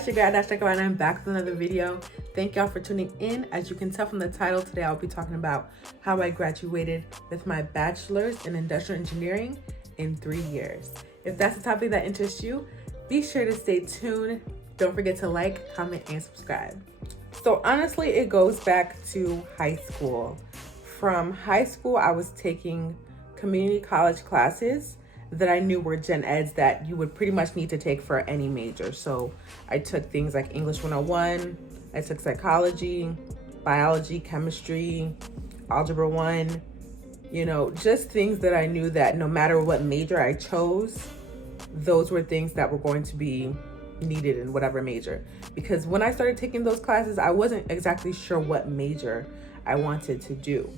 it's your girl Shakara, and I'm back with another video. Thank y'all for tuning in. As you can tell from the title, today I'll be talking about how I graduated with my bachelor's in industrial engineering in 3 years. If that's a topic that interests you, be sure to stay tuned. Don't forget to like, comment, and subscribe. So honestly, it goes back to high school. From high school, I was taking community college classes that I knew were gen eds that you would pretty much need to take for any major. So I took things like English 101, I took psychology, biology, chemistry, algebra 1, just things that I knew that no matter what major I chose, those were things that were going to be needed in whatever major. Because when I started taking those classes, I wasn't exactly sure what major I wanted to do.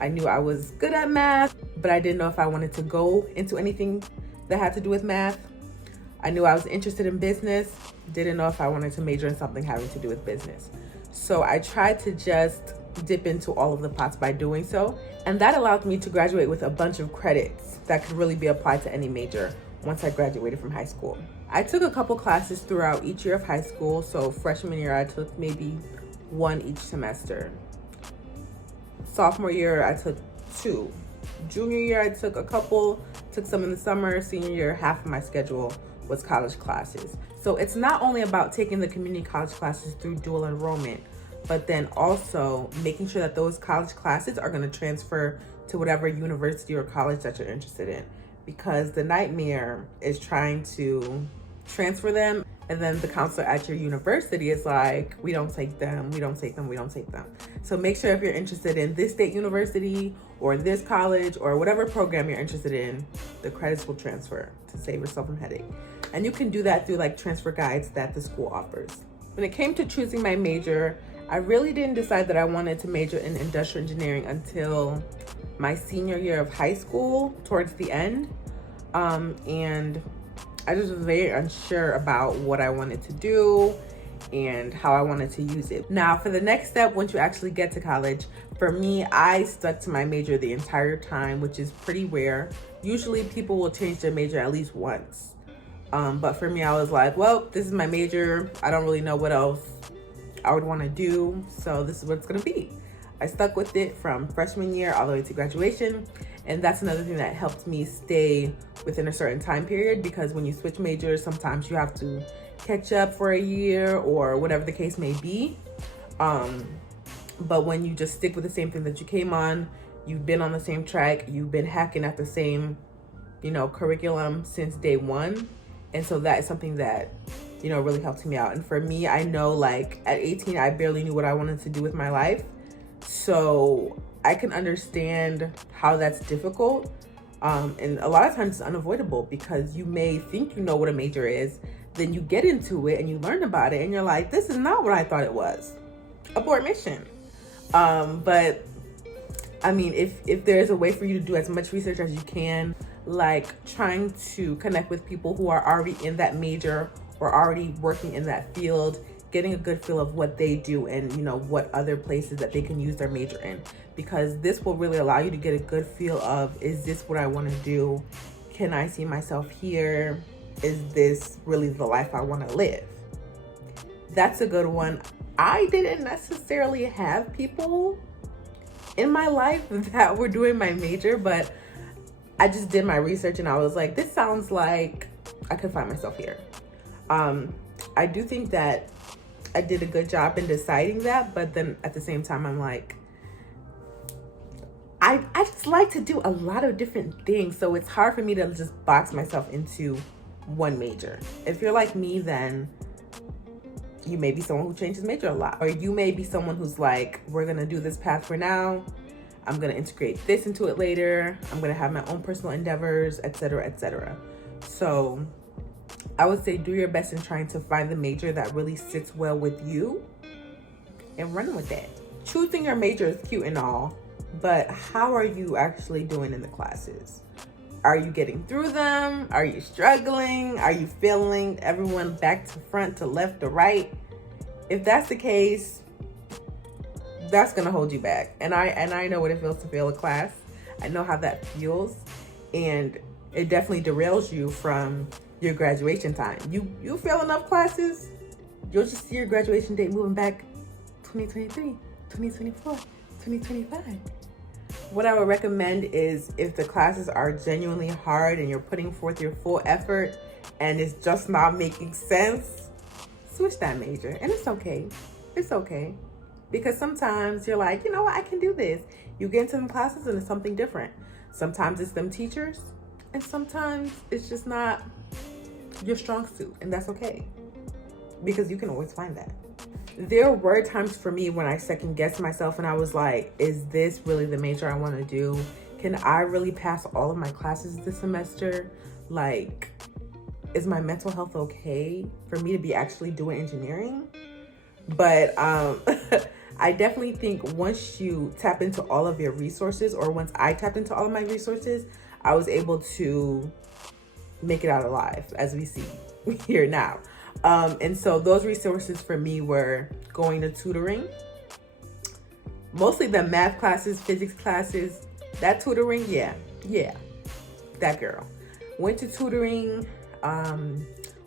I knew I was good at math, but I didn't know if I wanted to go into anything that had to do with math. I knew I was interested in business, didn't know if I wanted to major in something having to do with business. So I tried to just dip into all of the pots by doing so. And that allowed me to graduate with a bunch of credits that could really be applied to any major once I graduated from high school. I took a couple classes throughout each year of high school. So freshman year, I took maybe one each semester. Sophomore year, I took 2. Junior year, I took a couple, took some in the summer. Senior year, half of my schedule was college classes. So it's not only about taking the community college classes through dual enrollment, but then also making sure that those college classes are going to transfer to whatever university or college that you're interested in. Because the nightmare is trying to transfer them, and then the counselor at your university is like, we don't take them, we don't take them, we don't take them. So make sure if you're interested in this state university or this college or whatever program you're interested in, the credits will transfer to save yourself from headache. And you can do that through like transfer guides that the school offers. When it came to choosing my major, I really didn't decide that I wanted to major in industrial engineering until my senior year of high school, towards the end. And I just was very unsure about what I wanted to do and how I wanted to use it. Now, for the next step, once you actually get to college, for me, I stuck to my major the entire time, which is pretty rare. Usually people will change their major at least once. But for me, I was like, well, this is my major. I don't really know what else I would want to do. So this is what it's going to be. I stuck with it from freshman year all the way to graduation. And that's another thing that helped me stay within a certain time period, because when you switch majors, sometimes you have to catch up for a year or whatever the case may be. But when you just stick with the same thing that you came on, you've been on the same track, you've been hacking at the same, curriculum since day one. And so that is something that, really helped me out. And for me, I know like at 18, I barely knew what I wanted to do with my life. So I can understand how that's difficult. And a lot of times it's unavoidable, because you may think you know what a major is, then you get into it and you learn about it and you're like, this is not what I thought it was. Abort mission. But I mean, if there's a way for you to do as much research as you can, like trying to connect with people who are already in that major or already working in that field, getting a good feel of what they do and what other places that they can use their major in, because this will really allow you to get a good feel of, is this what I want to do? Can I see myself here? Is this really the life I want to live? That's a good one. I didn't necessarily have people in my life that were doing my major, but I just did my research and I was like, this sounds like I could find myself here. I do think that I did a good job in deciding that, but then at the same time, I'm like, I just like to do a lot of different things. So it's hard for me to just box myself into one major. If you're like me, then you may be someone who changes major a lot. Or you may be someone who's like, we're gonna do this path for now. I'm gonna integrate this into it later. I'm gonna have my own personal endeavors, etc., etc. So I would say do your best in trying to find the major that really sits well with you and run with that. Choosing your major is cute and all, but how are you actually doing in the classes? Are you getting through them? Are you struggling? Are you feeling everyone back to front, to left, to right? If that's the case, that's gonna hold you back. And I know what it feels to fail a class. I know how that feels, and it definitely derails you from your graduation time. You fail enough classes, you'll just see your graduation date moving back 2023, 2024, 2025. What I would recommend is if the classes are genuinely hard and you're putting forth your full effort and it's just not making sense, switch that major. And it's okay. It's okay. Because sometimes you're like, you know what, I can do this. You get into them classes and it's something different. Sometimes it's them teachers and sometimes it's just not your strong suit, and that's okay. Because you can always find that. There were times for me when I second guessed myself and I was like, is this really the major I want to do? Can I really pass all of my classes this semester? Like, is my mental health okay for me to be actually doing engineering? But I definitely think once you tap into all of your resources, or once I tapped into all of my resources, I was able to make it out alive, as we see here now. And so those resources for me were going to tutoring, mostly the math classes, physics classes, that tutoring. Yeah, that girl. Went to tutoring,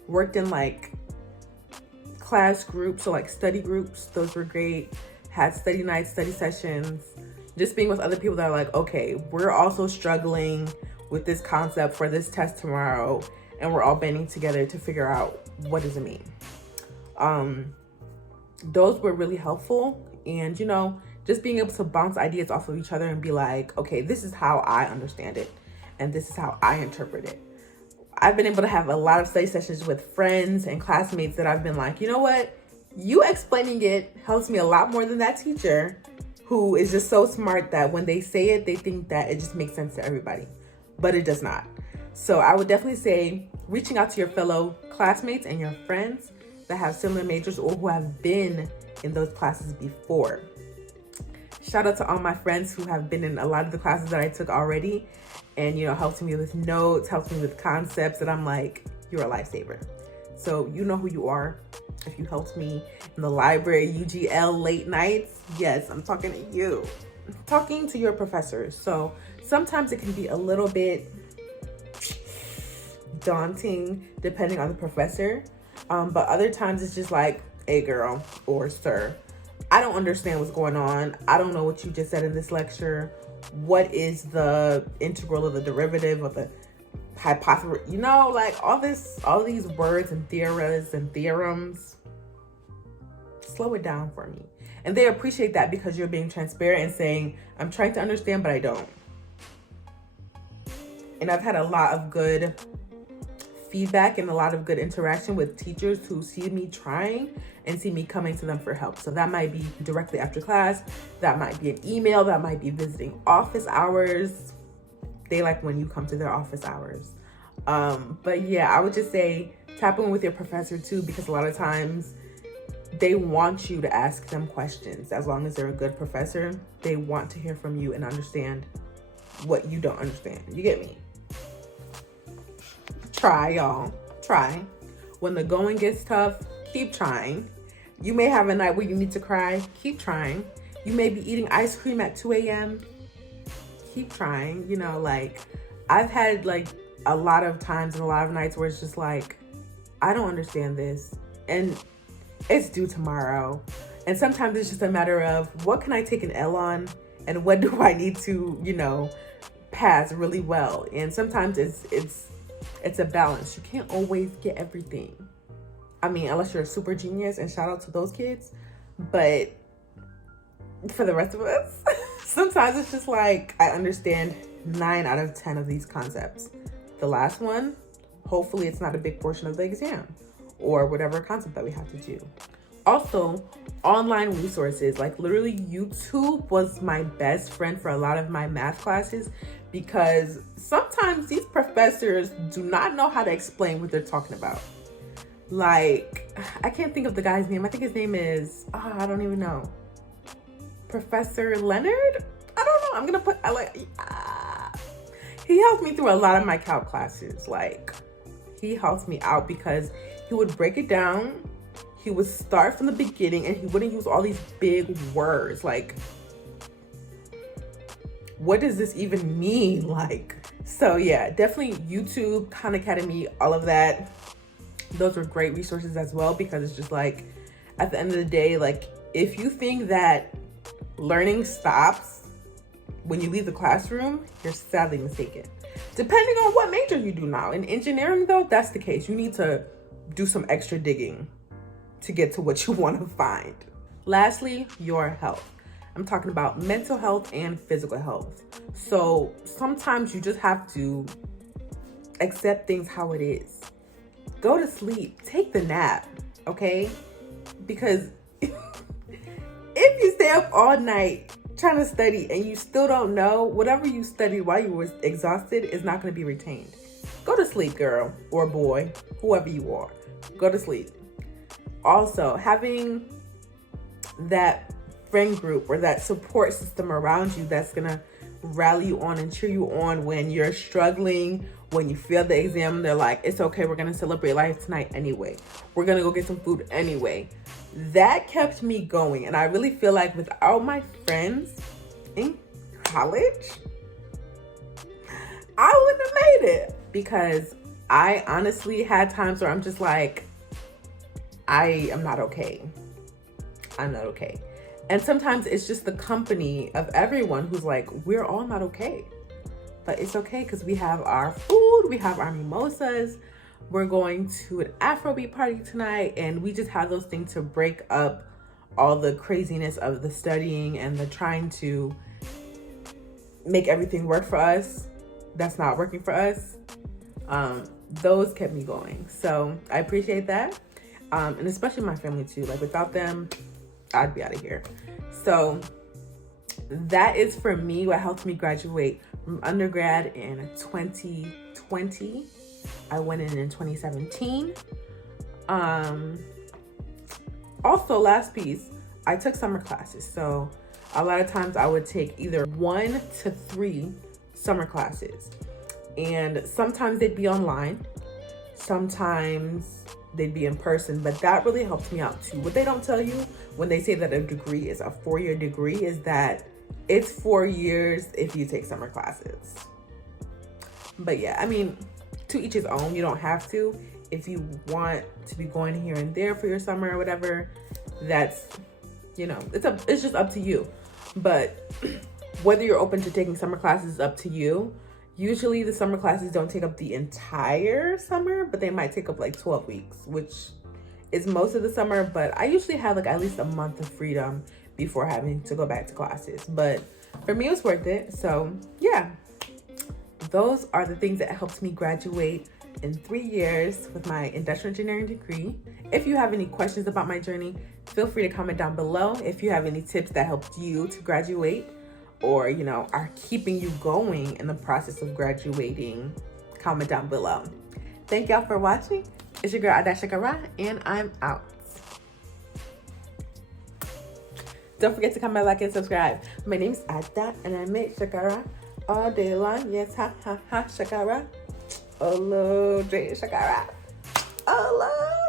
worked in like class groups, so like study groups. Those were great. Had study nights, study sessions, just being with other people that are like, okay, we're also struggling with this concept for this test tomorrow, and we're all banding together to figure out what does it mean. Those were really helpful, and you know, just being able to bounce ideas off of each other and be like, okay, this is how I understand it, and this is how I interpret it. I've been able to have a lot of study sessions with friends and classmates that I've been like, you know what, you explaining it helps me a lot more than that teacher who is just so smart that when they say it, they think that it just makes sense to everybody, but it does not. So I would definitely say reaching out to your fellow classmates and your friends that have similar majors or who have been in those classes before. Shout out to all my friends who have been in a lot of the classes that I took already, and you know, helps me with notes, helps me with concepts that I'm like, you're a lifesaver. So you know who you are. If you helped me in the library, UGL late nights, yes, I'm talking to you. I'm talking to your professors. So sometimes it can be a little bit daunting depending on the professor. But other times it's just like, hey girl or sir, I don't understand what's going on. I don't know what you just said in this lecture. What is the integral of the derivative of the hypothesis? You know, like all these words and theorems and theorems. Slow it down for me. And they appreciate that because you're being transparent and saying, I'm trying to understand, but I don't. And I've had a lot of good feedback and a lot of good interaction with teachers who see me trying and see me coming to them for help. So that might be directly after class, that might be an email, that might be visiting office hours. They like when you come to their office hours. But yeah, I would just say tap in with your professor too, because a lot of times they want you to ask them questions. As long as they're a good professor, they want to hear from you and understand what you don't understand. You get me? Try, y'all. Try. When the going gets tough, keep trying. You may have a night where you need to cry. Keep trying. You may be eating ice cream at 2 a.m. Keep trying. You know, like, I've had like a lot of times and a lot of nights where it's just like, I don't understand this, and it's due tomorrow. And sometimes it's just a matter of, what can I take an L on, and what do I need to, you know, pass really well. And sometimes it's a balance. You can't always get everything. I mean, unless you're a super genius, and shout out to those kids. But for the rest of us, sometimes it's just like, I understand 9 out of 10 of these concepts. The last one, hopefully it's not a big portion of the exam or whatever concept that we have to do. Also, online resources, like literally YouTube was my best friend for a lot of my math classes, because sometimes these professors do not know how to explain what they're talking about. Like, I can't think of the guy's name. I think his name is, I don't even know. Professor Leonard? I don't know. I'm gonna put, he helped me through a lot of my calc classes. Like, he helped me out because he would break it down. He would start from the beginning and he wouldn't use all these big words. Like, what does this even mean? Like, so yeah, definitely YouTube, Khan Academy, all of that. Those were great resources as well, because it's just like, at the end of the day, like, if you think that learning stops when you leave the classroom, you're sadly mistaken. Depending on what major you do now. In engineering, though, that's the case. You need to do some extra digging to get to what you want to find. Lastly, your health. I'm talking about mental health and physical health. So sometimes you just have to accept things how it is. Go to sleep, take the nap, okay? Because if you stay up all night trying to study and you still don't know, whatever you studied while you were exhausted is not going to be retained. Go to sleep, girl or boy, whoever you are. Go to sleep. Also, having that friend group or that support system around you that's going to rally you on and cheer you on when you're struggling, when you fail the exam, they're like, it's okay, we're gonna celebrate life tonight anyway. We're gonna go get some food anyway. That kept me going. And I really feel like without my friends in college, I wouldn't have made it. Because I honestly had times where I'm just like, I am not okay. I'm not okay. And sometimes it's just the company of everyone who's like, we're all not okay. But it's okay because we have our food, we have our mimosas, we're going to an Afrobeat party tonight, and we just have those things to break up all the craziness of the studying and the trying to make everything work for us that's not working for us. Those kept me going. So I appreciate that. And especially my family too. Like without them, I'd be out of here. So that is for me what helped me graduate from undergrad in 2020. I went in 2017. Also, last piece, I took summer classes. So a lot of times I would take either 1 to 3 summer classes. And sometimes they'd be online. Sometimes they'd be in person, but that really helped me out too. What they don't tell you when they say that a degree is a 4-year degree is that it's 4 years if you take summer classes. But yeah, I mean, to each his own. You don't have to. If you want to be going here and there for your summer or whatever, that's, you know, it's just up to you. But whether you're open to taking summer classes is up to you. Usually the summer classes don't take up the entire summer, but they might take up like 12 weeks, which is most of the summer. But I usually have like at least a month of freedom before having to go back to classes. But for me, it was worth it. So yeah, those are the things that helped me graduate in 3 years with my industrial engineering degree. If you have any questions about my journey, feel free to comment down below. If you have any tips that helped you to graduate, or, you know, are keeping you going in the process of graduating, comment down below. Thank y'all for watching. It's your girl, Shakara, and I'm out. Don't forget to comment, like, and subscribe. My name's Ada, and I make Shakara all day long. Yes, ha, ha, ha, Shakara. Hello, Shakara. Hello.